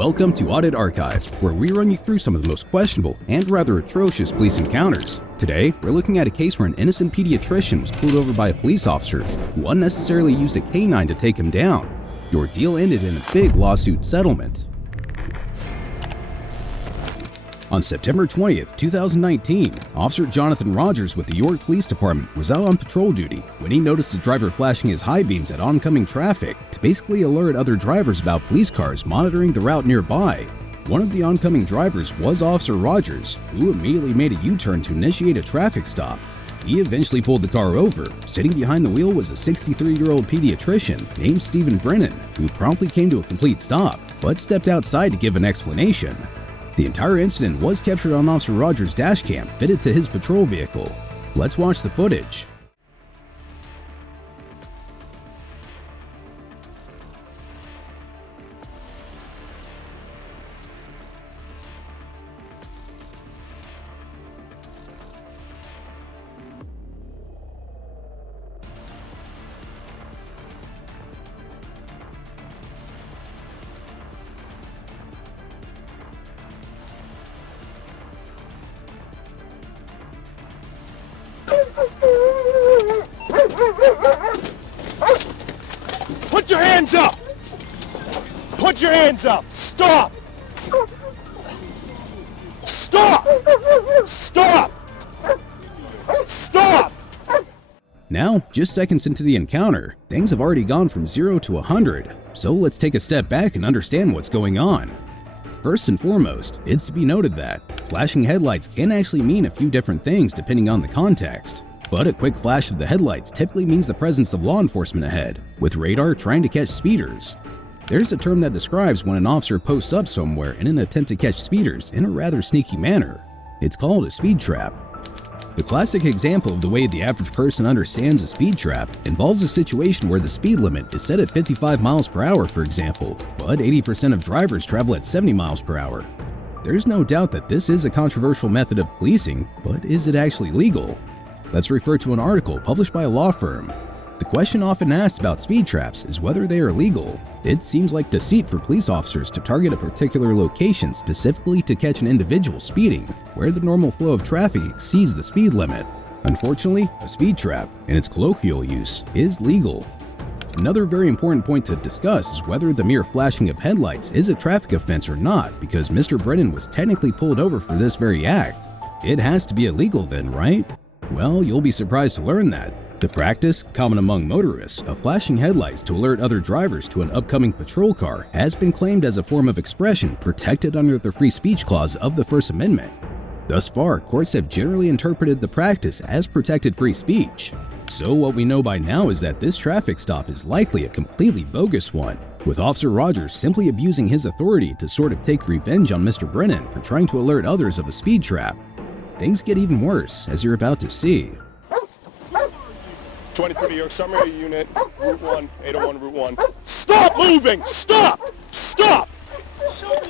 Welcome to Audit Archive, where we run you through some of the most questionable and rather atrocious police encounters. Today, we're looking at a case where an innocent pediatrician was pulled over by a police officer who unnecessarily used a canine to take him down. The ordeal ended in a big lawsuit settlement. On September 20th, 2019, Officer Jonathan Rogers with the York Police Department was out on patrol duty when he noticed a driver flashing his high beams at oncoming traffic to basically alert other drivers about police cars monitoring the route nearby. One of the oncoming drivers was Officer Rogers, who immediately made a U-turn to initiate a traffic stop. He eventually pulled the car over. Sitting behind the wheel was a 63-year-old pediatrician named Stephen Brennan, who promptly came to a complete stop, but stepped outside to give an explanation. The entire incident was captured on Officer Rogers' dash cam fitted to his patrol vehicle. Let's watch the footage. Put your hands up! Put your hands up! Stop! Stop! Stop! Stop! Now, just seconds into the encounter, things have already gone from 0 to 100, so let's take a step back and understand what's going on. First and foremost, it's to be noted that flashing headlights can actually mean a few different things depending on the context. But a quick flash of the headlights typically means the presence of law enforcement ahead, with radar trying to catch speeders. There's a term that describes when an officer posts up somewhere in an attempt to catch speeders in a rather sneaky manner. It's called a speed trap. The classic example of the way the average person understands a speed trap involves a situation where the speed limit is set at 55 miles per hour, for example, but 80% of drivers travel at 70 miles per hour. There's no doubt that this is a controversial method of policing, but is it actually legal? Let's refer to an article published by a law firm. The question often asked about speed traps is whether they are legal. It seems like deceit for police officers to target a particular location specifically to catch an individual speeding, where the normal flow of traffic exceeds the speed limit. Unfortunately, a speed trap, in its colloquial use, is legal. Another very important point to discuss is whether the mere flashing of headlights is a traffic offense or not, because Mr. Brennan was technically pulled over for this very act. It has to be illegal then, right? Well, you'll be surprised to learn that. The practice, common among motorists, of flashing headlights to alert other drivers to an upcoming patrol car has been claimed as a form of expression protected under the Free Speech Clause of the First Amendment. Thus far, courts have generally interpreted the practice as protected free speech. So what we know by now is that this traffic stop is likely a completely bogus one, with Officer Rogers simply abusing his authority to sort of take revenge on Mr. Brennan for trying to alert others of a speed trap. Things get even worse, as you're about to see. 23 York Summary Unit, Route 1, 801 Route 1. Stop moving! Stop! Stop!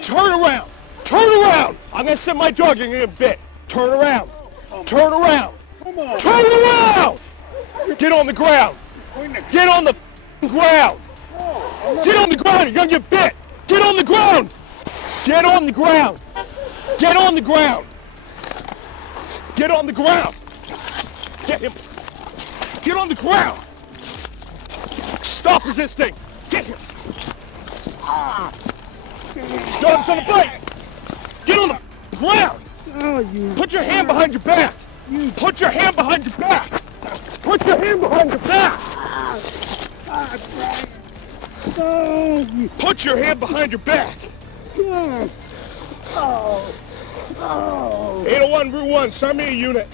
Turn around! Turn around! I'm gonna send my dog in a bit. Turn around! Turn around! Turn around! Get on the ground! Get on the ground! Get on the ground! You're gonna get bit! Get on the ground! Get on the ground! Get on the ground! Get on the ground! Get him! Get on the ground! Stop resisting! Get him! Dogs on the bike! Get on the ground! Put your hand behind your back! Put your hand behind your back! Put your hand behind your back! Put your hand behind your back! 801 Route 1, send me a unit.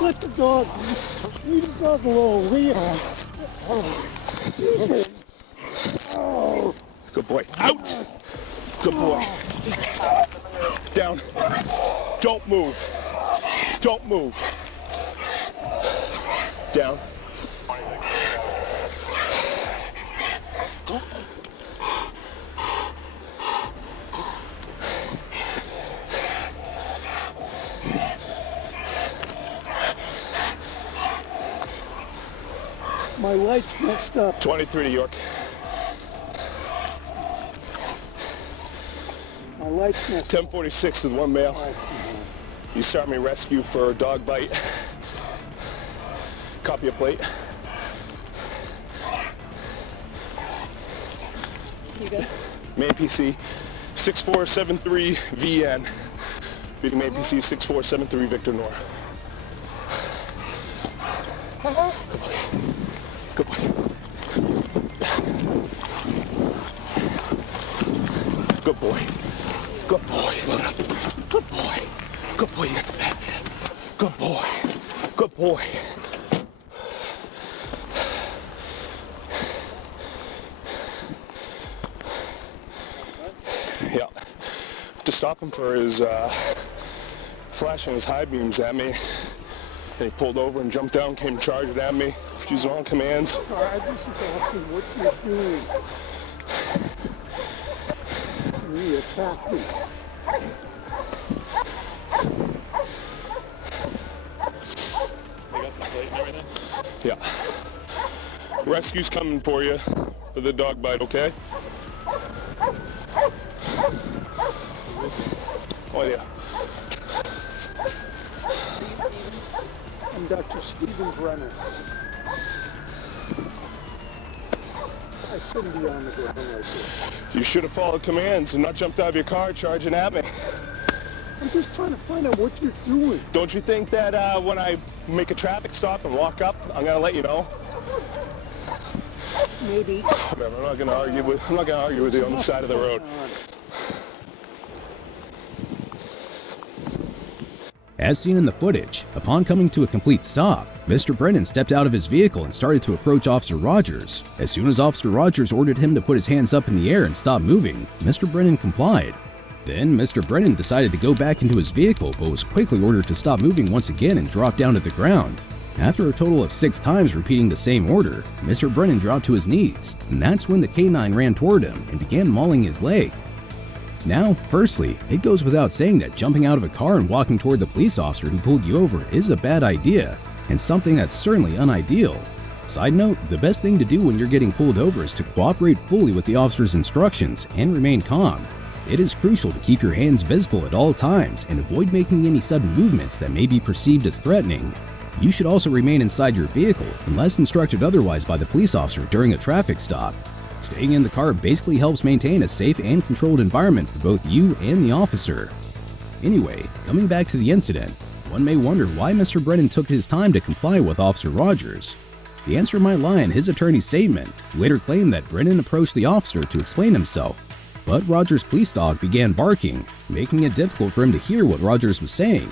Let the dog. Leave the dog alone. Leave him. Good boy. Out. Good boy. Down. Don't move. Don't move. Down. My light's messed up. 23 to York. My life's not... 1046 to the one male. You start me rescue for a dog bite. Copy a plate. You good? Main PC 6473 VN. Beating main PC 6473 Victor Nor. Good boy. Good boy. Good boy. Load up. Good boy. Good boy. You got the bad man. Good boy. Good boy. Yeah. To stop him for his flashing his high beams at me. And he pulled over and jumped down, came charging at me, refusing all commands. I just was asking what you're doing. You attacked me. They got the plate and everything? Yeah. Rescue's coming for you for the dog bite, okay? Oh yeah. I'm Dr. Stephen Brenner. I shouldn't be on the ground like this. You should have followed commands and not jumped out of your car charging at me. I'm just trying to find out what you're doing. Don't you think that when I make a traffic stop and walk up, I'm gonna let you know? Maybe. Whatever, I'm not gonna argue with you on the side of the road. As seen in the footage, upon coming to a complete stop, Mr. Brennan stepped out of his vehicle and started to approach Officer Rogers. As soon as Officer Rogers ordered him to put his hands up in the air and stop moving, Mr. Brennan complied. Then, Mr. Brennan decided to go back into his vehicle but was quickly ordered to stop moving once again and drop down to the ground. After a total of 6 times repeating the same order, Mr. Brennan dropped to his knees, and that's when the canine ran toward him and began mauling his leg. Now, firstly, it goes without saying that jumping out of a car and walking toward the police officer who pulled you over is a bad idea, and something that's certainly unideal. Side note, the best thing to do when you're getting pulled over is to cooperate fully with the officer's instructions and remain calm. It is crucial to keep your hands visible at all times and avoid making any sudden movements that may be perceived as threatening. You should also remain inside your vehicle unless instructed otherwise by the police officer during a traffic stop. Staying in the car basically helps maintain a safe and controlled environment for both you and the officer. Anyway, coming back to the incident, one may wonder why Mr. Brennan took his time to comply with Officer Rogers. The answer might lie in his attorney's statement, who later claimed that Brennan approached the officer to explain himself, but Rogers' police dog began barking, making it difficult for him to hear what Rogers was saying.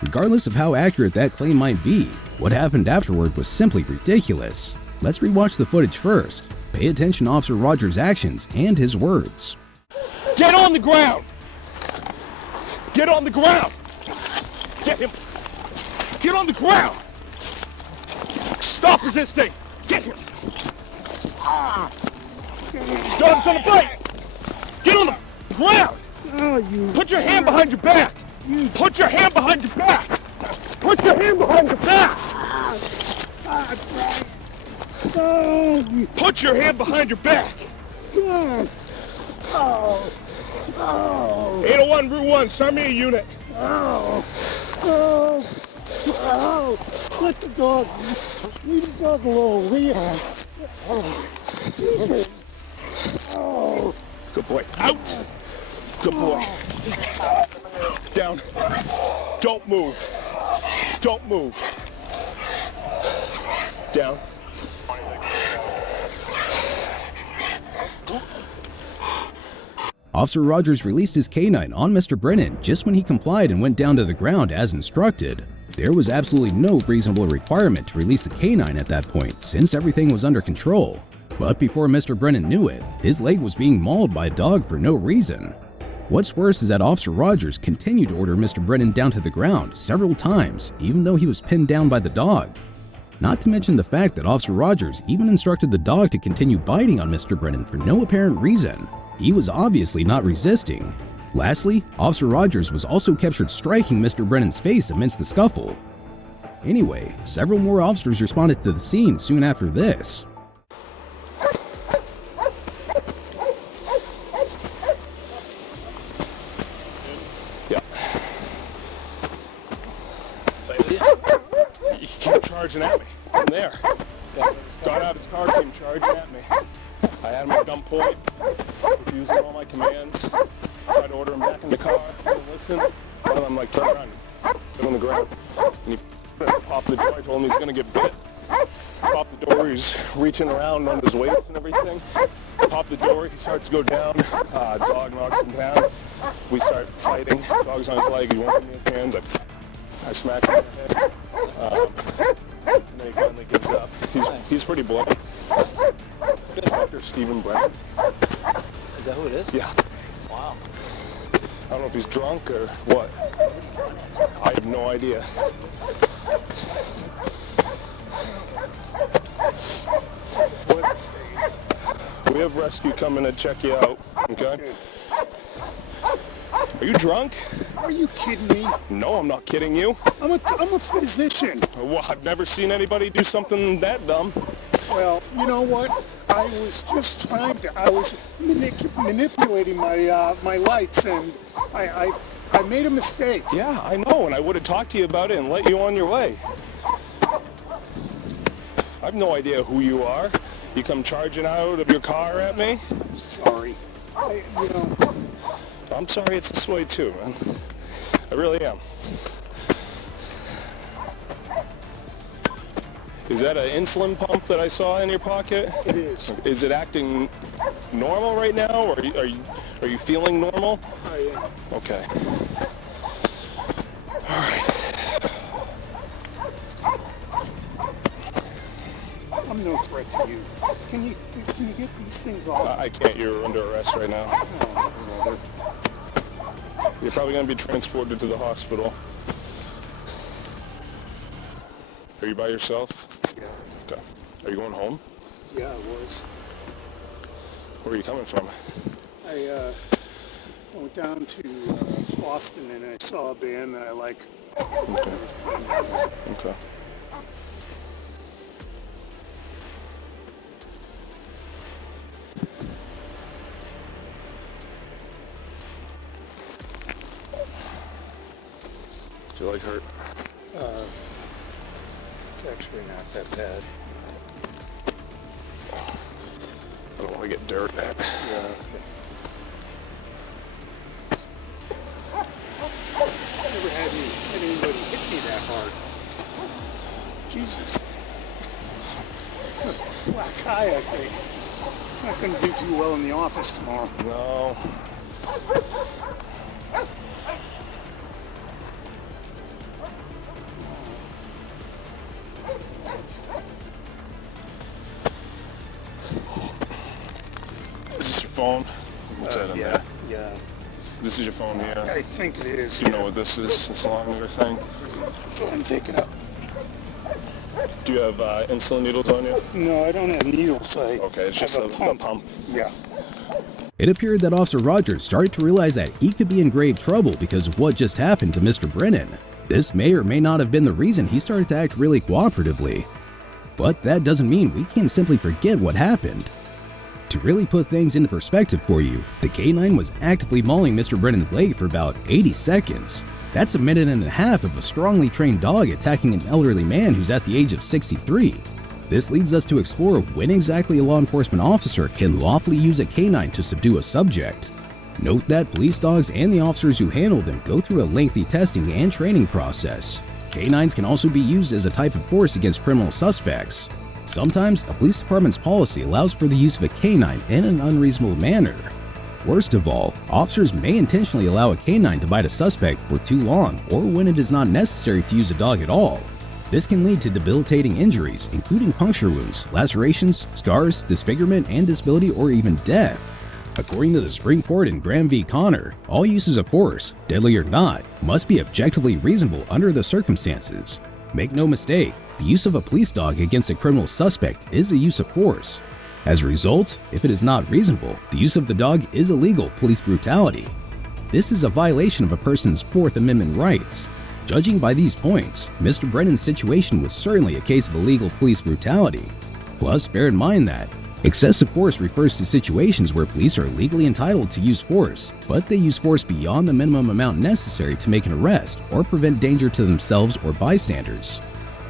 Regardless of how accurate that claim might be, what happened afterward was simply ridiculous. Let's rewatch the footage first. Pay attention to Officer Rogers' actions and his words. Get on the ground! Get on the ground! Get him! Get on the ground! Stop resisting! Get him! Dogs on the bike! Get on the ground! Put your hand behind your back! Put your hand behind your back! Put your hand behind your back! Put your hand behind your back! 801 Route 1, start me a unit. Let the dog, leave the dog alone, will you? Good boy. Out! Good boy. Down. Don't move. Don't move. Down. Officer Rogers released his canine on Mr. Brennan just when he complied and went down to the ground as instructed. There was absolutely no reasonable requirement to release the canine at that point, since everything was under control. But before Mr. Brennan knew it, his leg was being mauled by a dog for no reason. What's worse is that Officer Rogers continued to order Mr. Brennan down to the ground several times, even though he was pinned down by the dog. Not to mention the fact that Officer Rogers even instructed the dog to continue biting on Mr. Brennan for no apparent reason. He was obviously not resisting. Lastly, Officer Rogers was also captured striking Mr. Brennan's face amidst the scuffle. Anyway, several more officers responded to the scene soon after this. charging at me from there. Got out his car, came charging at me. I had him at gunpoint, refusing all my commands. Tried to order him back in the car, didn't listen. Well, I'm like, turn around, get on the ground. And he popped the door. I told him he's gonna get bit. Popped the door, he's reaching around on his waist and everything. Popped the door, he starts to go down. Dog knocks him down. We start fighting. Dog's on his leg, he won't give me his hands. I smack him in the head. And then he finally gives up. He's pretty bloody. Dr. Stephen Brennan. Is that who it is? Yeah. Wow. I don't know if he's drunk or what. I have no idea. We have rescue coming to check you out, okay? Are you drunk? Are you kidding me? No, I'm not kidding you. I'm a physician. Well, I've never seen anybody do something that dumb. Well, you know what? I was just I was manipulating my lights, and I made a mistake. Yeah, I know, and I would have talked to you about it and let you on your way. I have no idea who you are. You come charging out of your car at me? Sorry. I'm sorry it's this way too, man. I really am. Is that an insulin pump that I saw in your pocket? It is. Is it acting normal right now, or are you feeling normal? I am. Okay. All right. I'm no threat to you. Can you get these things off? I can't. You're under arrest right now. Oh, You're probably going to be transported to the hospital. Are you by yourself? yeah. Okay. Are you going home? Yeah, I was. Where are you coming from? I went down to Boston and I saw a band that I like. Okay. Okay. Do you like hurt? It's actually not that bad. I don't want to get dirt. Yeah. Never had anybody hit me that hard. Jesus. Black eye, I think. It's not going to do too well in the office tomorrow. No. Is this your phone? What's that in there? Yeah. This is your phone here. I think it is. You know what this is? This longer thing. Go ahead and take it up. Do you have insulin needles on you? No, I don't have needles. Okay, it's just have the pump. Yeah. It appeared that Officer Rogers started to realize that he could be in grave trouble because of what just happened to Mr. Brennan. This may or may not have been the reason he started to act really cooperatively. But that doesn't mean we can simply forget what happened. To really put things into perspective for you, the canine was actively mauling Mr. Brennan's leg for about 80 seconds. That's a minute and a half of a strongly trained dog attacking an elderly man who's at the age of 63. This leads us to explore when exactly a law enforcement officer can lawfully use a canine to subdue a subject. Note that police dogs and the officers who handle them go through a lengthy testing and training process. Canines can also be used as a type of force against criminal suspects. Sometimes, a police department's policy allows for the use of a canine in an unreasonable manner. Worst of all, officers may intentionally allow a canine to bite a suspect for too long or when it is not necessary to use a dog at all. This can lead to debilitating injuries, including puncture wounds, lacerations, scars, disfigurement, and disability, or even death. According to the Supreme Court in Graham v. Connor, all uses of force, deadly or not, must be objectively reasonable under the circumstances. Make no mistake, the use of a police dog against a criminal suspect is a use of force. As a result, if it is not reasonable, the use of the dog is illegal police brutality. This is a violation of a person's Fourth Amendment rights. Judging by these points, Mr. Brennan's situation was certainly a case of illegal police brutality. Plus, bear in mind that excessive force refers to situations where police are legally entitled to use force, but they use force beyond the minimum amount necessary to make an arrest or prevent danger to themselves or bystanders.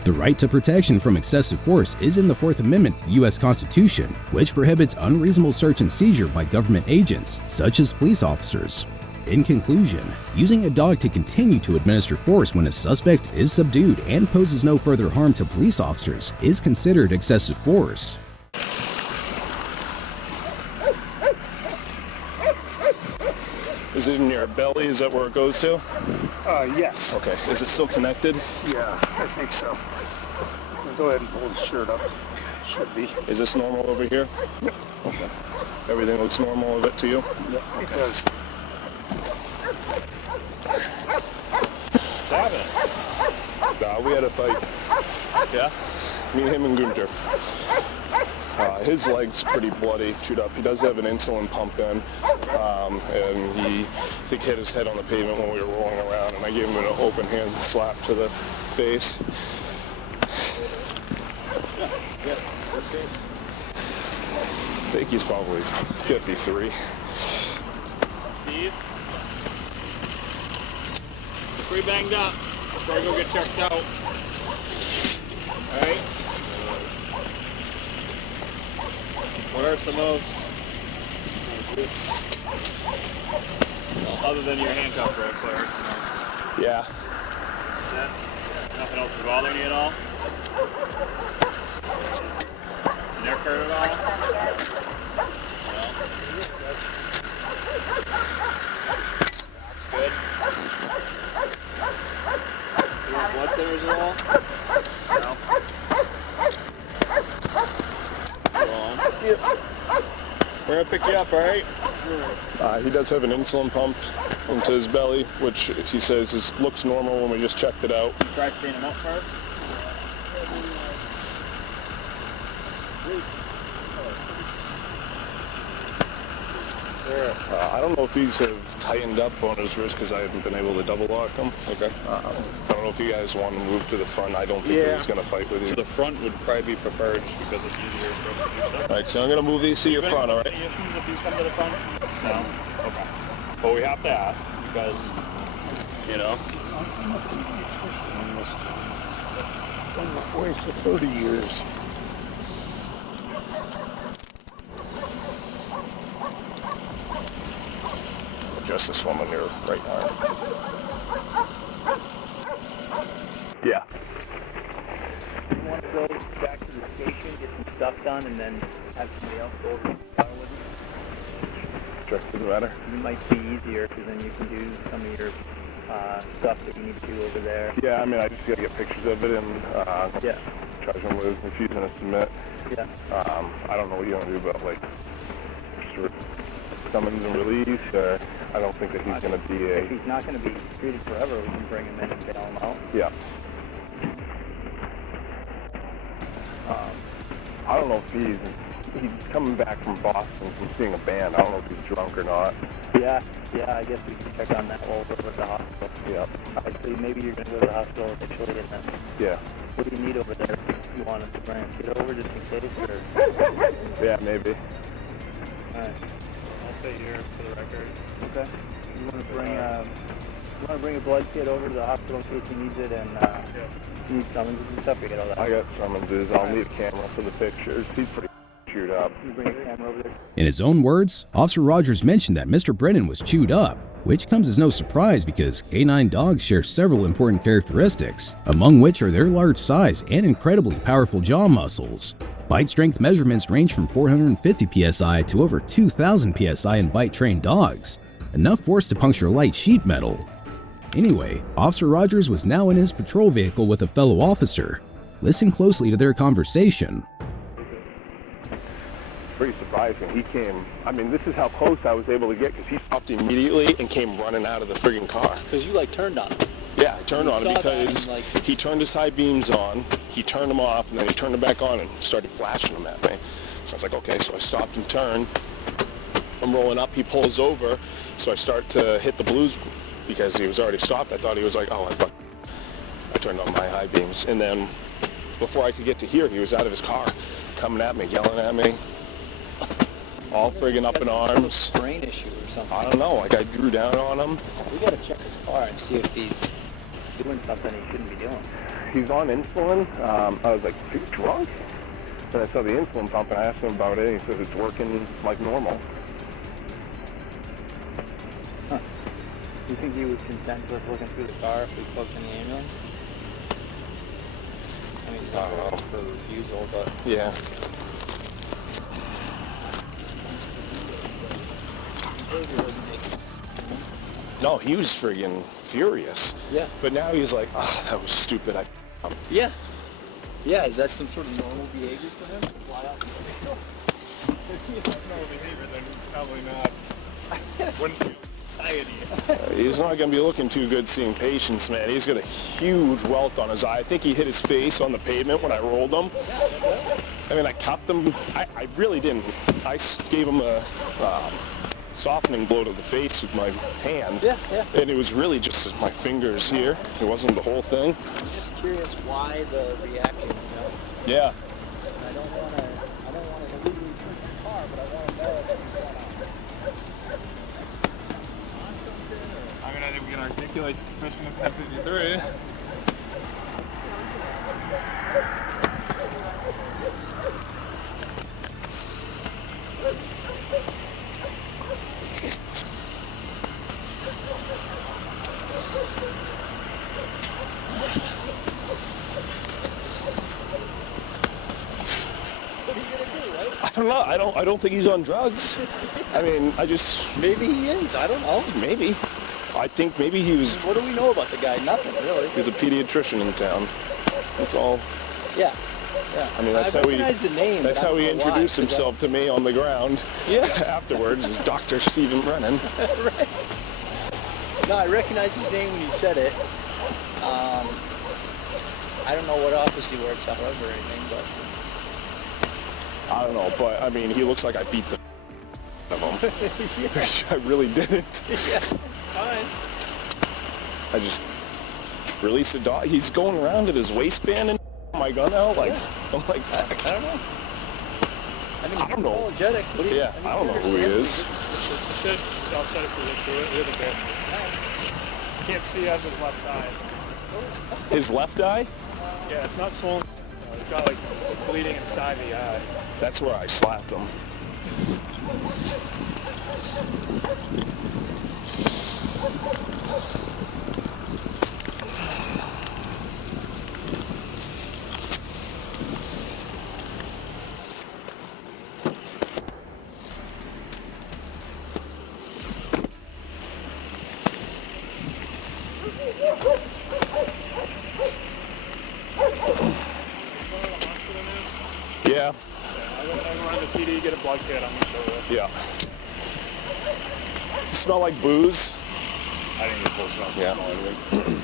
The right to protection from excessive force is in the Fourth Amendment to the U.S. Constitution, which prohibits unreasonable search and seizure by government agents, such as police officers. In conclusion, using a dog to continue to administer force when a suspect is subdued and poses no further harm to police officers is considered excessive force. Is it in your belly? Is that where it goes to? Yes. Okay. Is it still connected? Yeah, I think so. Go ahead and pull the shirt up. Should be. Is this normal over here? Yep. Okay. Everything looks normal of it to you? Yep, it does. We had a fight. Yeah? Me, him, and Gunter. His leg's pretty bloody, chewed up. He does have an insulin pump in, and he, I think, hit his head on the pavement when we were rolling around, and I gave him an open hand slap to the face. I think he's probably 53. Steve? Pretty banged up. Gotta go get checked out. Alright? What hurts the most? This. Well, other than your handcuff rope, what hurts the most? Yeah. Yeah? Nothing else is bothering you at all? Your neck hurt at all? No? Good. You want blood thinners at all? No? Go on. We're gonna pick you up, alright? He does have an insulin pump into his belly, which he says looks normal when we just checked it out. Try staying him up first. I don't know if these have tightened up on his wrist because I haven't been able to double lock them. Okay. I don't know if you guys want to move to the front. I don't think Yeah. he's going to fight with you. To the front would probably be preferred just because it's easier for us to do stuff. All right, so I'm going to move these to your front, all right? Any issues if these come to the front? No? Okay. But we have to ask because, you know. Been the boy for 30 years. Just this one on your right arm. Yeah. You want to go back to the station, get some stuff done, and then have somebody else go over to the car with you? Just doesn't matter. It might be easier because then you can do some of your stuff that you need to do over there. Yeah, I mean, I just got to get pictures of it and Yeah. charge him with refusing to submit. Yeah. I don't know what you want to do about, like, just summons and release, or I don't think that he's going to be If he's not going to be treated forever, we can bring him in and bail him out. Yeah. I don't know if he's coming back from Boston from seeing a band. I don't know if he's drunk or not. Yeah, I guess we can check on that while we're over at the hospital. Yeah. So maybe you're going to go to the hospital initially, and then Yeah. what do you need over there? You want us to bring a kid over just in case, or? Yeah, maybe. All right. I'll stay here for the record. Okay. You want to bring a blood kit over to the hospital in case he needs it, and you need summonses and stuff. We get all that. I got summonses. I'll need a camera for the pictures. He's pretty chewed up. You bring a camera over there. In his own words, Officer Rogers mentioned that Mr. Brennan was chewed up, which comes as no surprise because canine dogs share several important characteristics, among which are their large size and incredibly powerful jaw muscles. Bite strength measurements range from 450 psi to over 2,000 psi in bite-trained dogs, enough force to puncture light sheet metal. Anyway, Officer Rogers was now in his patrol vehicle with a fellow officer. Listen closely to their conversation. Pretty surprising. He came, I mean, this is how close I was able to get because he stopped immediately and came running out of the friggin' car. Because you turned on him. Yeah, I turned on him saw that because and, he turned his high beams on, he turned them off, and then he turned them back on and started flashing them at me. So I was like, okay, so I stopped and turned. I'm rolling up, he pulls over, so I start to hit the blues because he was already stopped. I thought he was like, oh, I turned on my high beams. And then before I could get to here, he was out of his car, coming at me, yelling at me, all friggin' up in arms. Brain issue or something. I don't know, like I drew down on him. We got to check his car and see if he's doing something he shouldn't be doing. he's on insulin. I was like, are you drunk? Then I saw the insulin pump and I asked him about it, and he said it's working like normal. Huh. Do you think he was content with looking through the car if we spoke in the ambulance? I mean, not for refusal, but... Yeah. No, he was friggin' furious. Yeah. But now he's like, oh, that was stupid. Yeah. Yeah, is that some sort of normal behavior for him? Fly out and If that's normal behavior, then he's probably not. Wouldn't be in society. He's not going to be looking too good seeing patients, man. He's got a huge welt on his eye. I think he hit his face on the pavement when I rolled him. I mean, I cupped him. I really didn't. I gave him a softening blow to the face with my hand. Yeah. And it was really just my fingers here. It wasn't the whole thing. I was just curious why the reaction, you know? Yeah. I don't want to illegally search the car, but I want to know if he's on something or... I mean, I think we can articulate suspicion of 1053. I don't know. I don't think he's on drugs. I mean, Maybe he is. I don't know. maybe. I think maybe he was. What do we know about the guy? Nothing, really. He's a pediatrician in town. That's all. Yeah. I mean, that's I how he. recognize the name. That's but I how don't he know why, introduced 'cause himself to me on the ground. Yeah. Afterwards, is Dr. Stephen Brennan. Right. No, I recognize his name when you said it. I don't know what office he works, however, or anything, but... I don't know, but I mean, he looks like I beat the of him. I really didn't. Yeah, fine. I just released a dog. He's going around at his waistband and my gun out. Like, I'm like, I don't know. I mean, I don't know. apologetic. What do you, yeah, I don't know who he is. I'll set it for you a bit. Can't see out of his left eye. His left eye? Yeah, it's not swollen. It's got like bleeding inside the eye. That's where I slapped him. Yeah. I'm running the PD, get a blood kit on the shoulder. Yeah. Smell like booze? I didn't get close enough to Yeah. smell anything.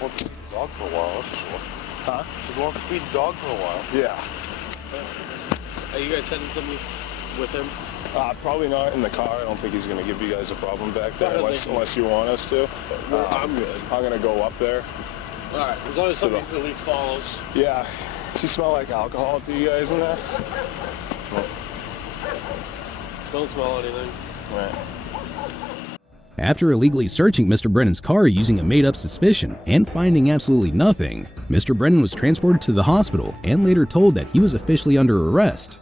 Well, feed the dog for a while, that's for sure. Huh? We'll have to feed the dog for a while. Yeah. Are you guys sending somebody with him? Probably not in the car. I don't think he's going to give you guys a problem back there I don't unless think you want us to. I'm good. I'm going to go up there. All right, as long as somebody at least follows. Yeah. Does he smell like alcohol to you guys in there? Don't smell anything. Right. After illegally searching Mr. Brennan's car using a made-up suspicion and finding absolutely nothing, Mr. Brennan was transported to the hospital and later told that he was officially under arrest.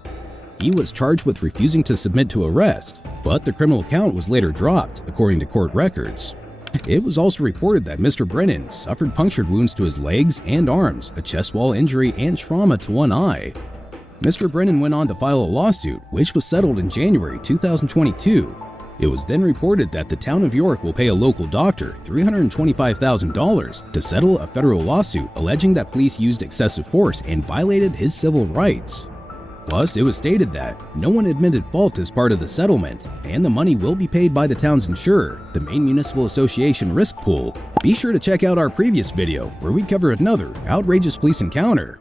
He was charged with refusing to submit to arrest, but the criminal count was later dropped, according to court records. It was also reported that Mr. Brennan suffered punctured wounds to his legs and arms, a chest wall injury, and trauma to one eye. Mr. Brennan went on to file a lawsuit, which was settled in January 2022. It was then reported that the town of York will pay a local doctor $325,000 to settle a federal lawsuit alleging that police used excessive force and violated his civil rights. Plus, it was stated that no one admitted fault as part of the settlement, and the money will be paid by the town's insurer, the Maine Municipal Association Risk Pool. Be sure to check out our previous video where we cover another outrageous police encounter.